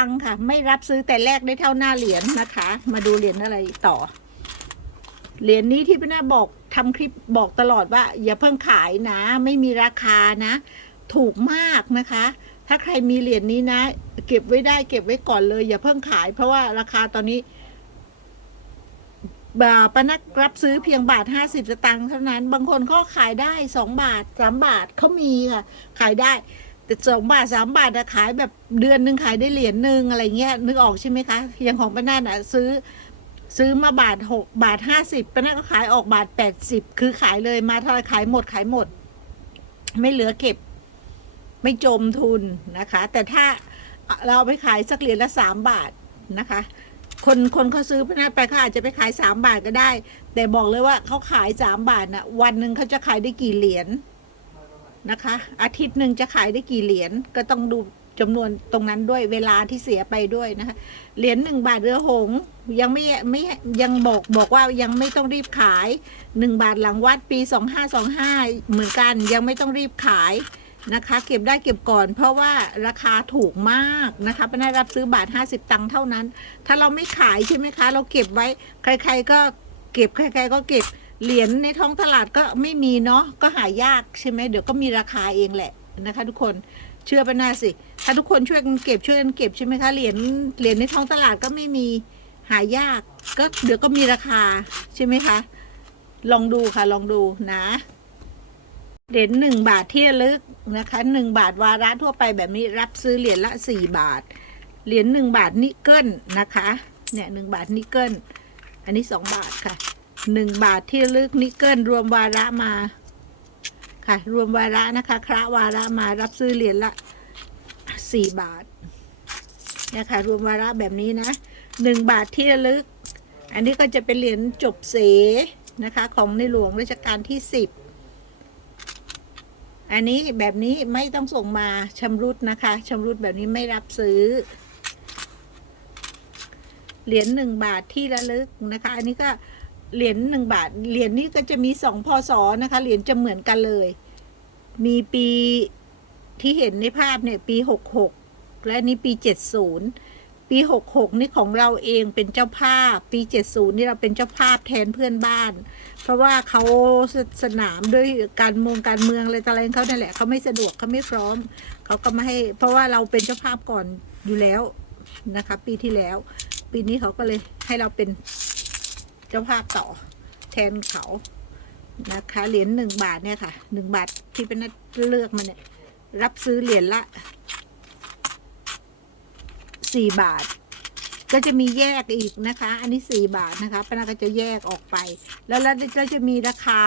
ตังค่ะ ไม่รับซื้อแต่แรกได้เท่าหน้าเหรียญนะคะ มาดูเหรียญอะไรต่อ เหรียญนี้ที่พี่นาบอกทำคลิปบอกตลอดว่า อย่าเพิ่งขายนะ ไม่มีราคานะ ถูกมากนะคะ ถ้าใครมีเหรียญนี้นะ เก็บไว้ได้เก็บไว้ก่อนเลย อย่าเพิ่งขาย เพราะว่าราคาตอนนี้บาปนักรับซื้อเพียงบาทห้าสิบสตางค์เท่านั้น บางคนก็ขายได้สองบาทสามบาทเขามีค่ะ ขายได้ แต่สองบาทสามบาทอะขายแบบเดือนหนึ่งขายได้เหรียญหนึ่งอะไรเงี้ยนึกออกใช่ไหมคะอย่างของป้านาน่ะซื้อ ซื้อมาบาทหกบาทห้าสิบป้านาก็ขายออกบาทแปดสิบคือขายเลยมาเท่าไรขายหมดขายหมด ไม่เหลือเก็บ ไม่จมทุนนะคะ แต่ถ้าเราเอาไปขายสักเหรียญละสามบาทนะคะ คนคนเขาซื้อพนักไปเขาอาจจะไปขายสามบาทก็ได้ แต่บอกเลยว่าเขาขายสามบาทนะวันหนึ่งเขาจะขายได้กี่เหรียญ นะคะ อาทิตย์หนึ่งจะขายได้กี่เหรียญก็ต้องดูจำนวนตรงนั้นด้วยเวลาที่เสียไปด้วยนะคะ เหรียญหนึ่งบาทเรือหงยังไม่ไม่ยังบอกบอกว่ายังไม่ต้องรีบขายหนึ่งบาทหลังวัดปีสองห้าสองห้าเหมือนกันยังไม่ต้องรีบขายนะคะ เก็บได้เก็บก่อน เพราะว่าราคาถูกมากนะคะไม่ได้รับซื้อบาทห้าสิบตังค์เท่านั้น ถ้าเราไม่ขายใช่ไหมคะ เราเก็บไว้ใคร ๆก็เก็บใคร ๆ ก็เก็บ เหรียญในท้องตลาดก็ไม่มีเนาะก็หายากใช่ไหมเดี๋ยวก็มีราคาเองแหละนะคะ ทุกคนเชื่อปะนาสิ ถ้าทุกคนช่วยกันเก็บช่วยกันเก็บใช่ไหมคะเหรียญเหรียญในท้องตลาดก็ไม่มีหายากก็เดี๋ยวก็มีราคาใช่ไหมคะ ลองดูค่ะลองดูนะเหรียญหนึ่งบาทที่ระลึกนะคะหนึ่งบาทวาระทั่วไปแบบนี้รับซื้อเหรียญละสี่บาท เหรียญหนึ่งบาทนิกเกิลนะคะเนี่ยหนึ่งบาทนิกเกิลอันนี้สองบาทค่ะ หนึ่งบาทที่ลึกนิกเกิลรวมวาระมา ค่ะ รวมวาระนะคะ คระวาระมารับซื้อเหรียญละสี่บาทเนี่ยค่ะรวมวาระแบบนี้นะหนึ่งบาทที่ลึก อันนี้ก็จะเป็นเหรียญจบเสนะคะ ของในหลวงรัชกาลที่สิบอันนี้แบบนี้ไม่ต้องส่งมาชำรุดนะคะชำรุดแบบนี้ไม่รับซื้อ เหรียญหนึ่งบาทที่ระลึกนะคะ อันนี้ก็ เหรียญหนึ่งบาท เหรียญนี้ก็จะมีสองพศนะคะ เหรียญจะเหมือนกันเลย มีปีที่เห็นในภาพเนี่ยปีหกหกและนี้ปีเจ็ดศูนย์ปีหกหกนี่ของเราเองเป็นเจ้าภาพ ปีเจ็ดศูนย์นี่เราเป็นเจ้าภาพแทนเพื่อนบ้าน เพราะว่าเขาสสนามด้วยการเมืองการเมืองอะไรต่ออะไรเขานั่นแหละเขาไม่สะดวกเขาไม่พร้อมเขาก็ไม่ให้ เพราะว่าเราเป็นเจ้าภาพก่อนอยู่แล้วนะคะ ปีที่แล้ว ปีนี้เขาก็เลยให้เราเป็น เจ้าภาพต่อแทนเขานะคะเหรียญหนึ่งบาทเนี่ยค่ะหนึ่งบาทที่เป็นนัดเลือกมาเนี่ยรับซื้อเหรียญละสี่บาท ก็จะมีแยกอีกนะคะ อันนี้สี่บาทนะคะป้านาก็จะแยกออกไป แล้วแล้วก็จะมีราคา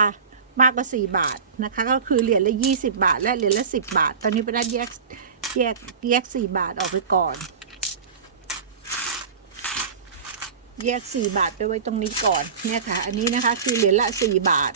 มากกว่าสี่บาทนะคะ ก็คือเหรียญละยี่สิบาท และเหรียญละสิบบาท ตอนนี้ป้านาแยกแยกแยกสี่บาทออกไปก่อน แยก 4 บาทไปไว้ตรงนี้ก่อนเนี่ยค่ะ อันนี้นะคะคือเหรียญละ 4 บาท